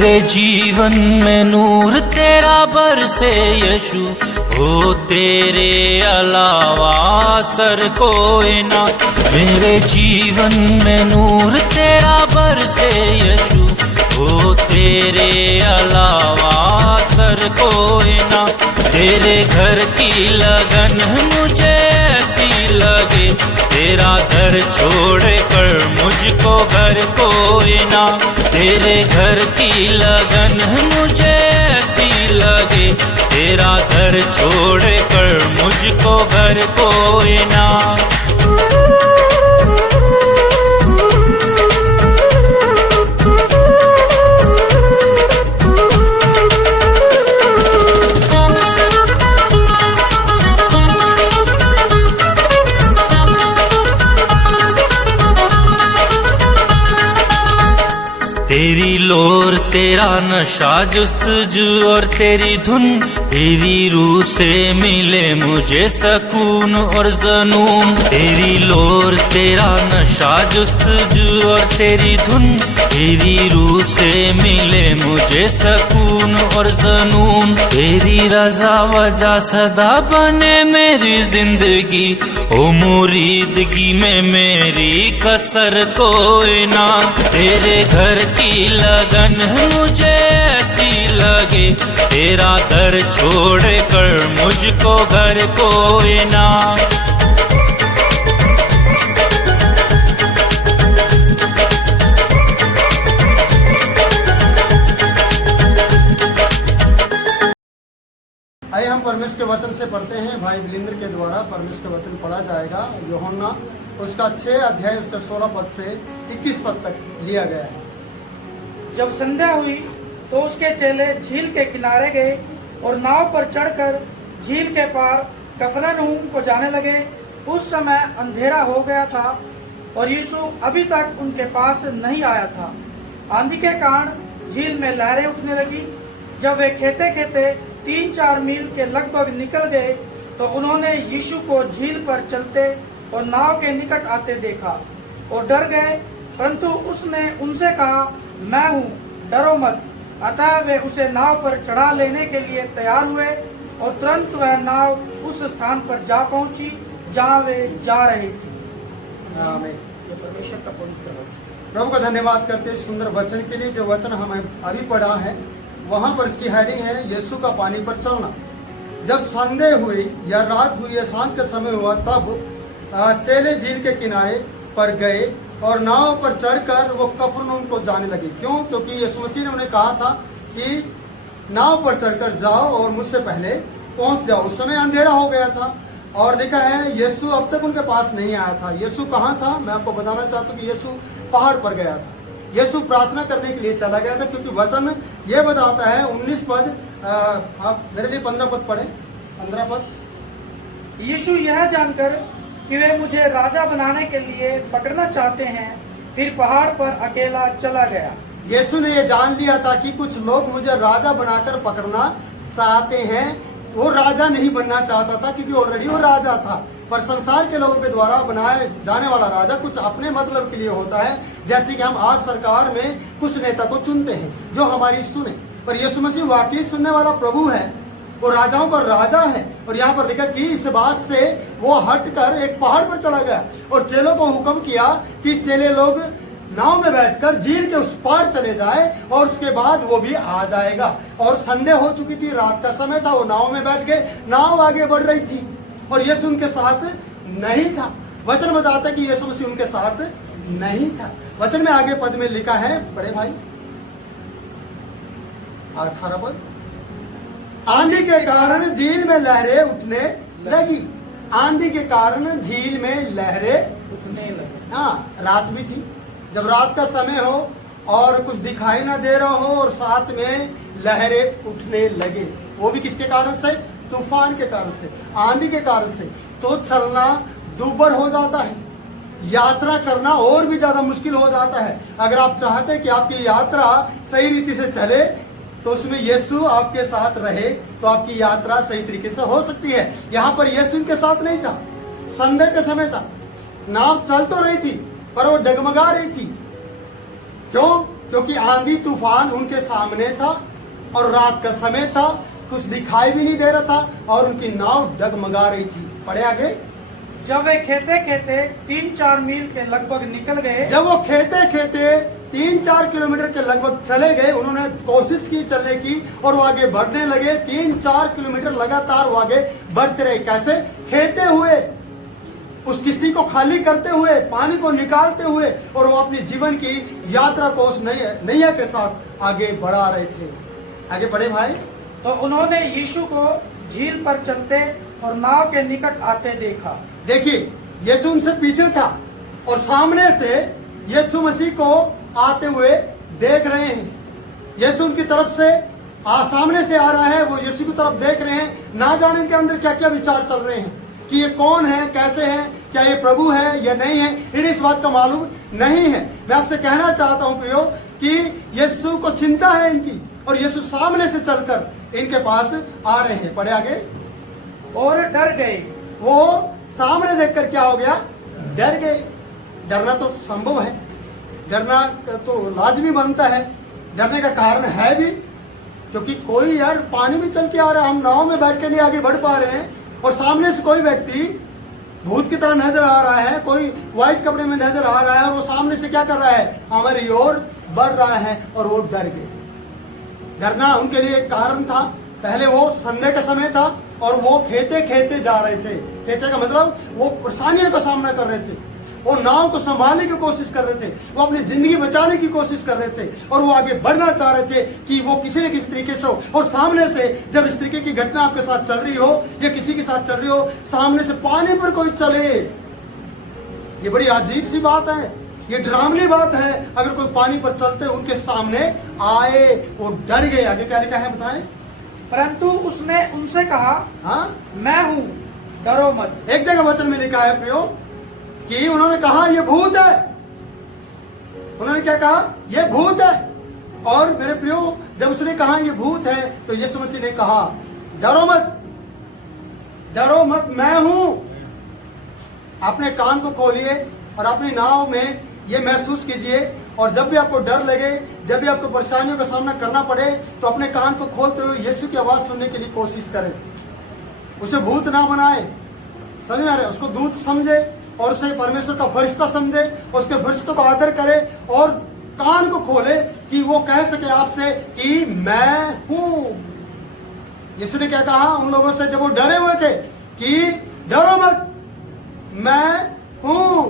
मेरे जीवन में नूर तेरा बरसे यीशु, हो तेरे अलावा सर कोई ना। मेरे जीवन में नूर तेरा बरसे यीशु, हो तेरे अलावा सर कोई ना। तेरे घर की लगन मुझे ऐसी लगे, तेरा घर छोड़ कर मुझको घर कोई ना। तेरे घर की लगन मुझे ऐसी लगे, तेरा घर छोड़ कर मुझको घर कोई ना। तेरी लोर तेरा नशा जुस्तजू और तेरी धुन, तेरी रूह से मिले मुझे सकून और जनून। तेरी लोर तेरा नशा जुस्तजू और तेरी धुन, तेरी रूह से मिले मुझे सकून और जनून। तेरी रजा वजह सदा बने मेरी जिंदगी, ओ मुरीदगी में मेरी कसर कोई ना। तेरे घर की लगन मुझे ऐसी लगे, तेरा दर छोड़ कर मुझको घर कोई ना। आइए हम परमेश्वर के वचन से पढ़ते हैं। भाई बिलिंद्र के द्वारा परमेश्वर का वचन पढ़ा जाएगा। यूहन्ना उसका 6 अध्याय उसका 16 पद से 21 पद तक लिया गया है। जब संध्या हुई तो उसके चेले झील के किनारे गए और नाव पर चढ़कर झील के पार कफरनहूम को जाने लगे। उस समय अंधेरा हो गया था और यीशु अभी तक उनके पास नहीं आया था। आंधी के कारण झील में लहरें उठने लगी। जब वे खेते खेते 3-4 मील के लगभग निकल गए तो उन्होंने यीशु को झील पर चलते और नाव के निकट आते देखा और डर गए। परंतु उसने उनसे कहा, मैं हूँ, डरो मत। अतः वे उसे नाव पर चढ़ा लेने के लिए तैयार हुए और तुरंत वह नाव उस स्थान पर जा पहुंची जहाँ वे जा रहे थे। आमीन। ये परमेश्वर का पवित्र वचन। प्रभु का धन्यवाद करते सुंदर वचन के लिए। जो वचन हमें अभी पढ़ा है वहाँ पर इसकी हेडिंग है यीशु का पानी पर चलना। जब संध्या हुई या रात हुई या सांझ का समय हुआ तब चेले झील के किनारे पर गए और नाव पर चढ़कर वो कफरनहूम को जाने लगे। क्यों? क्योंकि यीशु मसीह ने उन्हें कहा था कि नाव पर चढ़कर जाओ और मुझसे पहले पहुंच जाओ। उस समय अंधेरा हो गया था और लिखा है यीशु अब तक उनके पास नहीं आया था। यीशु कहाँ था? मैं आपको बताना चाहता हूँ कि यीशु पहाड़ पर गया था। यीशु प्रार्थना करने के लिए चला गया था, क्योंकि वचन ये बताता है 19 पद, आप मेरे लिए 15 पद पढ़े। 15 पद। यीशु यह जानकर कि वे मुझे राजा बनाने के लिए पकड़ना चाहते हैं, फिर पहाड़ पर अकेला चला गया। यीशु ने ये जान लिया था कि कुछ लोग मुझे राजा बनाकर पकड़ना चाहते हैं। वो राजा नहीं बनना चाहता था क्योंकि ऑलरेडी वो राजा था। पर संसार के लोगों के द्वारा बनाए जाने वाला राजा कुछ अपने मतलब के लिए होता है। जैसे कि हम आज सरकार में कुछ नेता को चुनते हैं जो हमारी सुने, पर यीशु मसीह वाकई सुनने वाला प्रभु है। वो राजाओं का राजा है। और यहाँ पर लिखा कि इस बात से वो हटकर एक पहाड़ पर चला गया और चेलों को हुक्म किया कि चेले लोग नाव में बैठकर झील के उस पार चले जाए और उसके बाद वो भी आ जाएगा। और संध्या हो चुकी थी, रात का समय था। वो नाव में बैठ गए, नाव आगे बढ़ रही थी और यीशु उनके साथ नहीं था। वचन बताता है कि यीशु मसीह उनके साथ नहीं था। वचन में आगे पद में लिखा है, बड़े भाई 18 पद। आंधी के कारण झील में लहरें उठने लगी। आंधी के कारण झील में लहरें उठने लगे। हाँ, रात भी थी। जब रात का समय हो और कुछ दिखाई ना दे रहा हो और साथ में लहरें उठने लगे, वो भी किसके कारण से? तूफान के कारण से, आंधी के कारण से। तो चलना दूभर हो जाता है, यात्रा करना और भी ज्यादा मुश्किल हो जाता है। अगर आप चाहते कि आपकी यात्रा सही रीति से चले तो उसमें यीशु आपके साथ रहे तो आपकी यात्रा सही तरीके से हो सकती है। यहाँ पर यीशु उनके साथ नहीं था। संध्या का समय था, नाव चल तो रही थी पर वो डगमगा रही थी। क्यों? क्योंकि आंधी तूफान उनके सामने था और रात का समय था, कुछ दिखाई भी नहीं दे रहा था और उनकी नाव डगमगा रही थी। पढ़े आगे। जब वे खेते खेते 3-4 मील के लगभग निकल गए, जब वो खेते खेते 3-4 किलोमीटर के लगभग चले गए, उन्होंने कोशिश की चलने की और वो आगे बढ़ने लगे। 3-4 किलोमीटर लगातार वो आगे बढ़ते रहे। कैसे? खेते हुए, उस किश्ती को खाली करते हुए, पानी को निकालते हुए, और वो अपनी जीवन की यात्रा को उस नैया के साथ आगे बढ़ा रहे थे। आगे बढ़े भाई। तो उन्होंने यीशु को झील पर चलते और नाव के निकट आते देखा। देखिए, यीशु उनसे पीछे था और सामने से यीशु मसीह को आते हुए देख रहे हैं। यीशु उनकी तरफ से सामने से आ रहा है, वो यीशु की तरफ देख रहे हैं। ना जाने इनके अंदर क्या क्या विचार चल रहे हैं कि ये कौन है, कैसे है, क्या ये प्रभु है या नहीं है, इन्हें इस बात का मालूम नहीं है। मैं आपसे कहना चाहता हूं प्रियो कि यीशु को चिंता है इनकी, और यीशु सामने से चलकर इनके पास आ रहे हैं। पढ़े आगे। और डर गए। वो सामने देखकर क्या हो गया? डर गए। डरना तो संभव है, डरना तो लाजमी बनता है, डरने का कारण है भी, क्योंकि कोई यार पानी में चल के आ रहा है, हम नाव में बैठ के नहीं आगे बढ़ पा रहे हैं, और सामने से कोई व्यक्ति भूत की तरह नजर आ रहा है, कोई व्हाइट कपड़े में नजर आ रहा है, और वो सामने से क्या कर रहा है? हमारी ओर बढ़ रहा है, और वो डर गए। डरना उनके लिए एक कारण था। पहले वो संडे का समय था और वो खेते खेते जा रहे थे। खेते का मतलब वो परेशानियों का सामना कर रहे थे, वो नाव को संभालने की कोशिश कर रहे थे, वो अपनी जिंदगी बचाने की कोशिश कर रहे थे, और वो आगे बढ़ना चाह रहे थे कि वो किसी न किसी तरीके से हो। और सामने से जब इस तरीके की घटना आपके साथ चल रही हो या किसी के साथ चल रही हो, सामने से पानी पर कोई चले, ये बड़ी अजीब सी बात है, ये डरावनी बात है। अगर कोई पानी पर चलते उनके सामने आए, वो डर गए। आगे क्या लिखा है बताएं? परंतु उसने उनसे कहा, हाँ, मैं हूं, डरो मत। एक जगह वचन में लिखा है प्रियो कि उन्होंने कहा ये भूत है। उन्होंने क्या कहा? ये भूत है। और मेरे प्रियो, जब उसने कहा ये भूत है, तो यीशु मसीह ने कहा डरो मत, डरो मत, मैं हूं। अपने कान को खोलिए और अपनी नाव में ये महसूस कीजिए, और जब भी आपको डर लगे, जब भी आपको परेशानियों का सामना करना पड़े, तो अपने कान को खोलते हुए यीशु की आवाज सुनने के लिए कोशिश करें। उसे भूत ना बनाए, समझ में आ रहा है? उसको दूत समझे और उसे परमेश्वर का फरिश्ता समझे, उसके फरिश्तों को आदर करे और कान को खोले कि वो कह सके आपसे कि मैं हूं। यीशु ने क्या कहा उन लोगों से जब वो डरे हुए थे कि डरो मत, मैं हूं।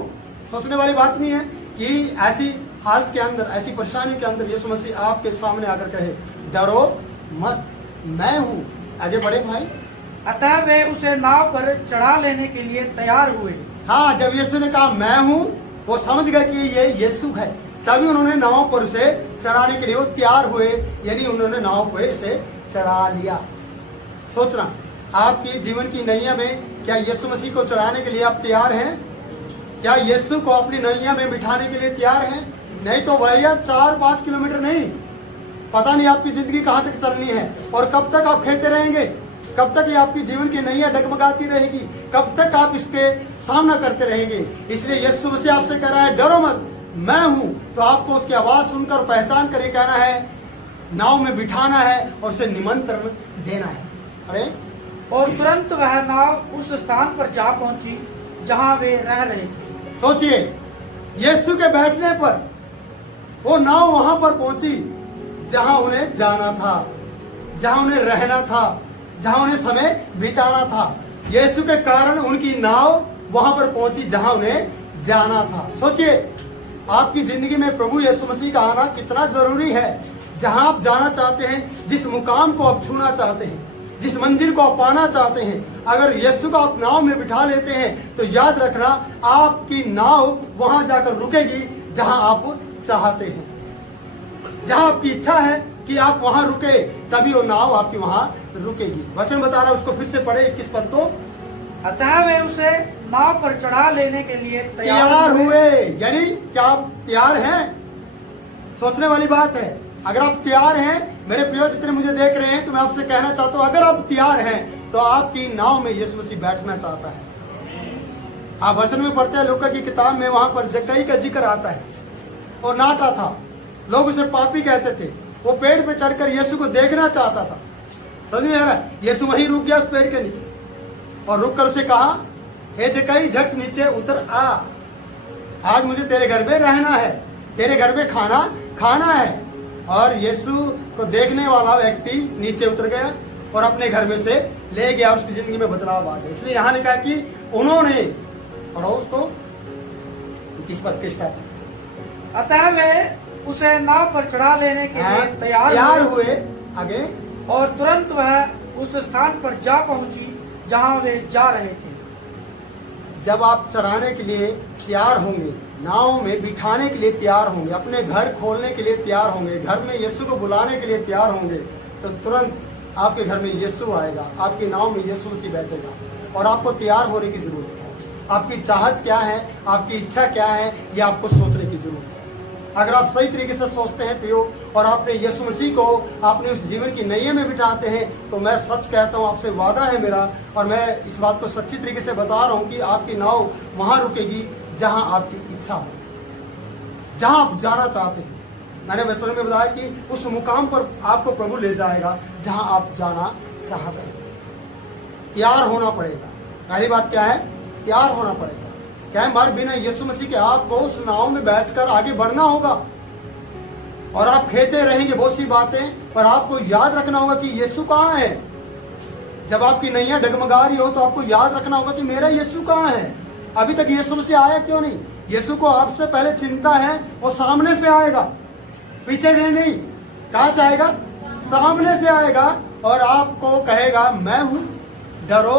सोचने वाली बात नहीं है कि ऐसी हालत के अंदर, ऐसी परेशानी के अंदर यीशु मसीह आपके सामने आकर कहे डरो मत, मैं हूं। आगे बढ़े भाई। अतः वे उसे नाव पर चढ़ा लेने के लिए तैयार हुए। हाँ, जब यीशु ने कहा मैं हूं, वो समझ गए कि ये यीशु है, तभी उन्होंने नाव पर उसे चढ़ाने के लिए वो तैयार हुए, यानी उन्होंने नाव पर उसे चढ़ा लिया। सोचना, आपकी जीवन की नैया में क्या यीशु मसीह को चढ़ाने के लिए आप तैयार हैं? क्या यीशु को अपनी नैया में बिठाने के लिए तैयार हैं? नहीं तो भैया 4-5 किलोमीटर नहीं, पता नहीं आपकी जिंदगी कहां तक चलनी है, और कब तक आप खेते रहेंगे, कब तक ये आपकी जीवन की नैया डगमगाती रहेगी, कब तक आप इसके सामना करते रहेंगे। इसलिए यीशु मसीह आपसे कह रहा है डरो मत, मैं हूं। तो आपको उसकी आवाज सुनकर पहचान कर ये कहना है, नाव में बिठाना है और उसे निमंत्रण देना है। अरे, और तुरंत वह नाव उस स्थान पर जा पहुंची जहां वे रह रहे थे। सोचिए, यीशु के बैठने पर वो नाव वहां पर पहुंची जहां उन्हें जाना था, जहां उन्हें रहना था, जहां उन्हें समय बिताना था। यीशु के कारण उनकी नाव वहां पर पहुंची जहां उन्हें जाना था। सोचिए, आपकी जिंदगी में प्रभु यीशु मसीह का आना कितना जरूरी है। जहां आप जाना चाहते हैं, जिस मुकाम को आप छूना चाहते हैं, जिस मंजिल को आप पाना चाहते हैं, अगर यीशु को आप नाव में बिठा लेते हैं, तो याद रखना आपकी नाव वहां जाकर रुकेगी जहां आप चाहते हैं, जहां आपकी इच्छा है कि आप वहां रुके, तभी वो नाव आपकी वहां रुकेगी। वचन बता रहा है, उसको फिर से पढ़े 21 पद को। अतः वे उसे नाव पर चढ़ा लेने के लिए तैयार हुए। यानी क्या आप तैयार हैं? सोचने वाली बात है। अगर आप तैयार हैं, मेरे प्रियो जितने मुझे देख रहे हैं, तो मैं आपसे कहना चाहता हूं, अगर आप तैयार हैं तो आपकी नाव में यीशु मसीह बैठना चाहता है। आप वचन में पढ़ते हैं, लूका की किताब में, वहां पर जक्कई का जिक्र आता है। और नाटा था, लोग उसे पापी कहते थे। वो पेड़ पे चढ़कर यीशु को देखना चाहता था। समझ में आ रहा है? यीशु वहीं रुक गया उस पेड़ के नीचे और रुक कर उसे कहा, हे जक्कई, झट नीचे उतर आ, आज मुझे तेरे घर में रहना है, तेरे घर में खाना है। और यीशु को देखने वाला व्यक्ति नीचे उतर गया और अपने घर में से ले गया, उसकी जिंदगी में बदलाव आ गया। इसलिए यहाँ लिखा है कि उन्होंने, पढ़ो उसको, 21-25 का, अतः वे उसे नाव पर चढ़ा लेने के लिए तैयार हुए आगे, और तुरंत वह उस स्थान पर जा पहुंची जहां वे जा रहे थे। जब आप चढ़ाने के लिए तैयार होंगे, नाव में बिठाने के लिए तैयार होंगे, अपने घर खोलने के लिए तैयार होंगे, घर में यीशु को बुलाने के लिए तैयार होंगे, तो तुरंत आपके घर में यीशु आएगा, आपकी नाव में यीशु मसीह बैठेगा और आपको तैयार होने की जरूरत है। आपकी चाहत क्या है, आपकी इच्छा क्या है, ये आपको सोचने की जरूरत है। अगर आप सही तरीके से सोचते हैं प्रियो, और आपने यीशु मसीह को अपने उस जीवन की नैया में बिठाते हैं, तो मैं सच कहता हूँ, आपसे वादा है मेरा, और मैं इस बात को सच्ची तरीके से बता रहा हूँ कि आपकी नाव वहां रुकेगी जहां आपकी इच्छा हो, जहां आप जाना चाहते हैं। मैंने वचन में बताया कि उस मुकाम पर आपको प्रभु ले जाएगा जहां आप जाना चाहते हैं। तैयार होना पड़ेगा। पहली बात क्या है? तैयार होना पड़ेगा। क्या है? मर बिना यीशु मसीह के आपको उस नाव में बैठकर आगे बढ़ना होगा, और आप खेते रहेंगे बहुत सी बातें, पर आपको याद रखना होगा कि यीशु कहाँ है। जब आपकी नैया डगमगा रही हो तो आपको याद रखना होगा कि मेरा यीशु कहाँ है। अभी तक यीशु मसीह आया क्यों नहीं? यीशु को आपसे पहले चिंता है, वो सामने से आएगा, पीछे से नहीं। कहां से आएगा? सामने से आएगा और आपको कहेगा, मैं हूं, डरो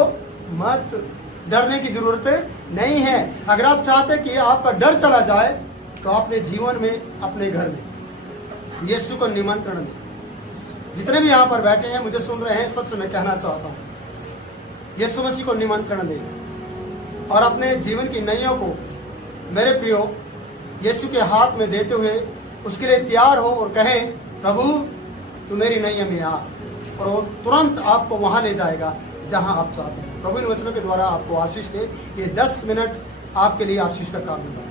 मत। डरने की जरूरत नहीं है। अगर आप चाहते कि आपका डर चला जाए, तो अपने जीवन में, अपने घर में यीशु को निमंत्रण दें। जितने भी यहाँ पर बैठे हैं, मुझे सुन रहे हैं, सबसे मैं कहना चाहता हूँ, यीशु मसीह को निमंत्रण दें और अपने जीवन की नैयों को, मेरे प्रियो, यीशु के हाथ में देते हुए उसके लिए तैयार हो और कहें, प्रभु तू मेरी नैया में आ, और वो तुरंत आपको वहां ले जाएगा जहां आप चाहते हैं। प्रभु इन वचनों के द्वारा आपको आशीष दे। ये 10 मिनट आपके लिए आशीष का काम है।